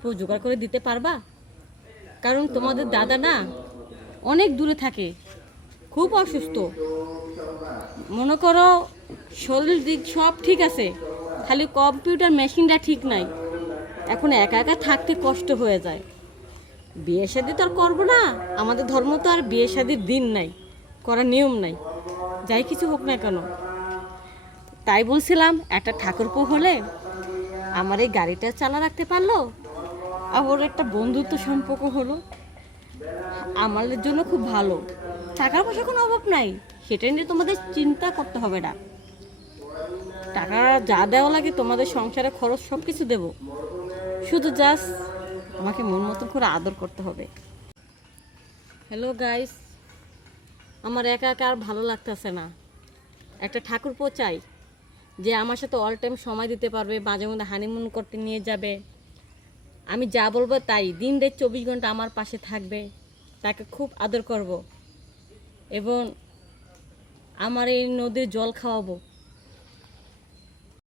ঠাকুরপো জোগাড় করে দিতে পারবা? কারণ তোমাদের দাদা না অনেক দূরে থাকে, খুব অসুস্থ। মনে করো শরীর দিক সব ঠিক আছে, খালি কম্পিউটার মেশিনটা ঠিক নাই। এখন একা একা থাকতে কষ্ট হয়ে যায়। বিয়ে শাদি তো আর করবো না, আমাদের ধর্ম তো আর বিয়ে শাদির দিন নাই, করার নিয়ম নাই, যাই কিছু হোক না কেন। তাই বলছিলাম একটা ঠাকুরপো হলে আমার এই গাড়িটা চালা রাখতে পারলো, আর ওর একটা বন্ধুত্ব সম্পর্ক হলো, আমাদের জন্য খুব ভালো। টাকার পয়সা কোনো অভাব নাই, সেটা নিয়ে তোমাদের চিন্তা করতে হবে না। টাকা যা দেওয়া লাগে তোমাদের সংসারে খরচ সব কিছু দেবো, শুধু জাস্ট আমাকে মন মতো করে আদর করতে হবে। হ্যালো গাইস, আমার একা একা আর ভালো লাগতেছে না। একটা ঠাকুরপো চাই যে আমার সাথে অল টাইম সময় দিতে পারবে, মাঝে মধ্যে হানিমুন করতে নিয়ে যাবে, আমি যা বলবো তাই, দিন রাত 24 ঘন্টা আমার পাশে থাকবে, তাকে খুব আদর করব এবং আমার এই নদীর জল খাওয়াবো।